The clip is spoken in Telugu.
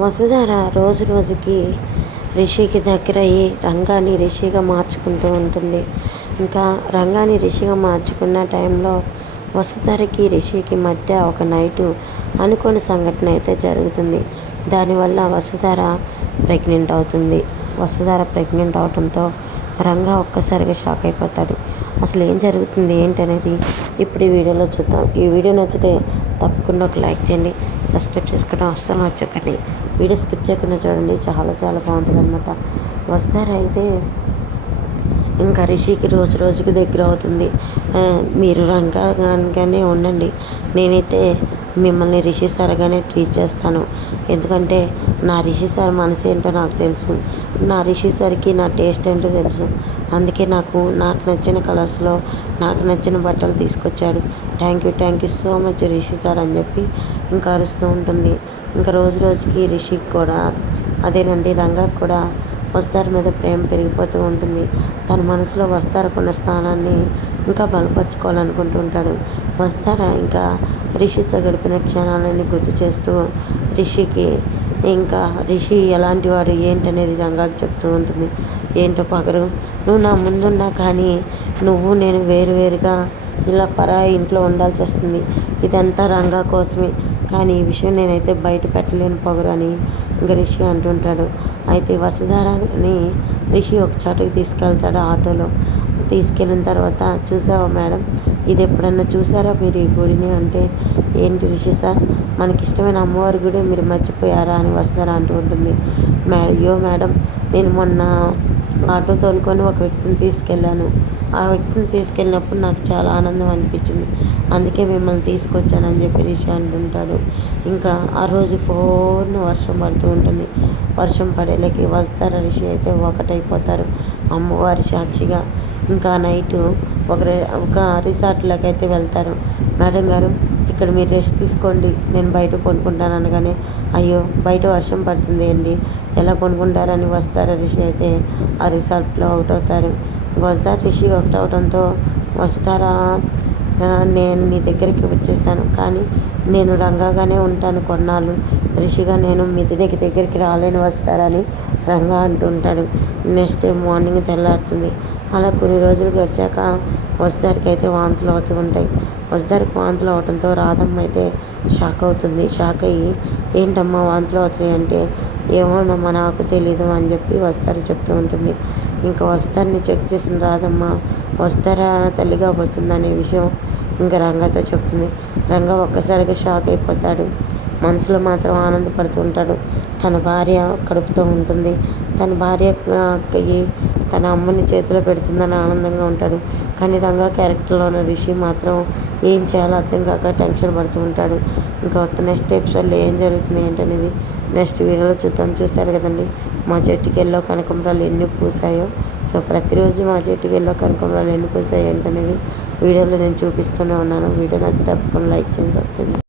వసుధార రోజు రోజుకి రిషికి దగ్గరయ్యి రంగాన్ని రిషిగా మార్చుకుంటూ ఉంటుంది. ఇంకా రంగాన్ని రిషిగా మార్చుకున్న టైంలో వసుధారకి రిషికి మధ్య ఒక నైటు అనుకోని సంఘటన అయితే జరుగుతుంది. దానివల్ల వసుధార ప్రెగ్నెంట్ అవుతుంది. వసుధార ప్రెగ్నెంట్ అవడంతో రంగా ఒక్కసారిగా షాక్ అయిపోతాడు. అసలు ఏం జరుగుతుంది ఏంటనేది ఇప్పుడు ఈ వీడియోలో చూద్దాం. ఈ వీడియో నచ్చితే తప్పకుండా ఒక లైక్ చేయండి, సబ్స్క్రైబ్ చేసుకోవడం అస్సలు మర్చిపోకండి. వీడియో స్కిప్ చేయకుండా చూడండి, చాలా చాలా బాగుంటుంది అనమాట. వసుధార అయితే ఇంకా రిషికి రోజు రోజుకి దగ్గర అవుతుంది. మీరు రంగానే ఉండండి, నేనైతే మిమ్మల్ని రిషి సార్గానే ట్రీట్ చేస్తాను. ఎందుకంటే నా రిషి సార్ మనసు ఏంటో నాకు తెలుసు, నా రిషి సార్కి నా టేస్ట్ ఏంటో తెలుసు. అందుకే నాకు నచ్చిన కలర్స్లో నాకు నచ్చిన బట్టలు తీసుకొచ్చాడు. Thank you so much Rishi sir అని చెప్పి ఇంకా అరుస్తూ ఉంటుంది. ఇంకా రోజు రోజుకి రిషికి కూడా అదేనండి రంగాకు కూడా వసుధార మీద ప్రేమ పెరిగిపోతూ ఉంటుంది. తన మనసులో వసుధారకున్న స్థానాన్ని ఇంకా బలపరుచుకోవాలనుకుంటూ ఉంటాడు. వసుధార ఇంకా రిషితో గడిపిన క్షణాలన్నీ గుర్తు చేస్తూ రిషికి ఇంకా రిషి ఎలాంటి వాడు ఏంటనేది రంగాకి చెప్తూ ఉంటుంది. ఏంటో పగరు, నువ్వు నా ముందున్నా కానీ నేను వేరుగా ఇలా పరాయి ఇంట్లో ఉండాల్సి వస్తుంది. ఇదంతా రంగా కోసమే, కానీ ఈ విషయం నేనైతే బయట పెట్టలేను పొగరు అని ఇంకా రిషి అంటుంటాడు. అయితే వసుధారని రిషి ఒక చోటుకి తీసుకెళ్తాడు ఆటోలో. తీసుకెళ్ళిన తర్వాత, చూసావా మేడం, ఇది ఎప్పుడన్నా చూసారా మీరు ఈ గుడిని అంటే, ఏంటి రిషి సార్, మనకిష్టమైన అమ్మవారి గుడి మీరు మర్చిపోయారా అని వసుధార అంటూ ఉంటుంది. అయ్యో మేడం, నేను మొన్న ఆటో తోలుకొని ఒక వ్యక్తిని తీసుకెళ్ళాను. ఆ వ్యక్తిని తీసుకెళ్ళినప్పుడు నాకు చాలా ఆనందం అనిపించింది, అందుకే మిమ్మల్ని తీసుకొచ్చానని చెప్పి రిషి అంటుంటాడు. ఇంకా ఆ రోజు ఫోర్న వర్షం పడుతూ ఉంటుంది. వర్షం పడేలకి వసుధార రిషి అయితే ఒకటైపోతారు అమ్మవారి సాక్షిగా. ఇంకా నైటు ఒక రిసార్ట్లోకి అయితే వెళ్తారు. మేడం గారు, ఇక్కడ మీరు రెస్ట్ తీసుకోండి, నేను బయట పడుకుంటాను అనగానే, అయ్యో బయట వర్షం పడుతుంది అండి, ఎలా పడుకుంటారని వసుధార రిషి అయితే ఆ రిసార్ట్లో అవుతారు. వసుధార రిషి ఒకటవడంతో, వసుధార నేను నీ దగ్గరికి వచ్చేసాను, కానీ నేను రంగాగానే ఉంటాను కొన్నాళ్ళు, రిషిగా నేను మీ దగ్గరికి రాలేని వస్తారని రంగా అంటుంటాడు. నెక్స్ట్ డే మార్నింగ్ తెల్లారుతుంది. అలా కొన్ని రోజులు గడిచాక వసుధారకి అయితే వాంతులు అవుతూ ఉంటాయి. వసుధారకి వాంతులు అవడంతో రాధమ్మ అయితే షాక్ అవుతుంది. షాక్ అయ్యి, ఏంటమ్మా వాంతులు అవుతున్నాయి అంటే, ఏమోనమ్మా నాకు తెలీదు అని చెప్పి వసుధార చెప్తూ ఉంటుంది. ఇంకా వసుధారని చెక్ చేసిన రాధమ్మ వసుధార తల్లి కాబోతుందనే విషయం ఇంకా రంగాతో చెప్తుంది. రంగా ఒక్కసారిగా షాక్ అయిపోతాడు. మనసులో మాత్రం ఆనందపడుతూ ఉంటాడు. తన భార్య కడుపుతో ఉంటుంది, తన భార్య తన అమ్మని చేతిలో పెడుతుందని ఆనందంగా ఉంటాడు. కానీ రంగా క్యారెక్టర్లో ఉన్న రిషి మాత్రం ఏం చేయాలో అర్థం కాక టెన్షన్ పడుతూ ఉంటాడు. ఇంకా నెక్స్ట్ ఎపిసోడ్లో ఏం జరుగుతుంది ఏంటనేది నెక్స్ట్ వీడియోలో చూద్దాం. చూశారు కదండి మా చెట్టుకి ఎల్లో కనకాంబరాలు ఎన్ని పూసాయో. సో ప్రతిరోజు మా చెట్టుకి ఎల్లో కనకాంబరాలు ఎన్ని పూసాయో ఏంటనేది వీడియోలో నేను చూపిస్తూనే ఉన్నాను. వీడియోని తప్పకుండా లైక్ చేసి వస్తుంది.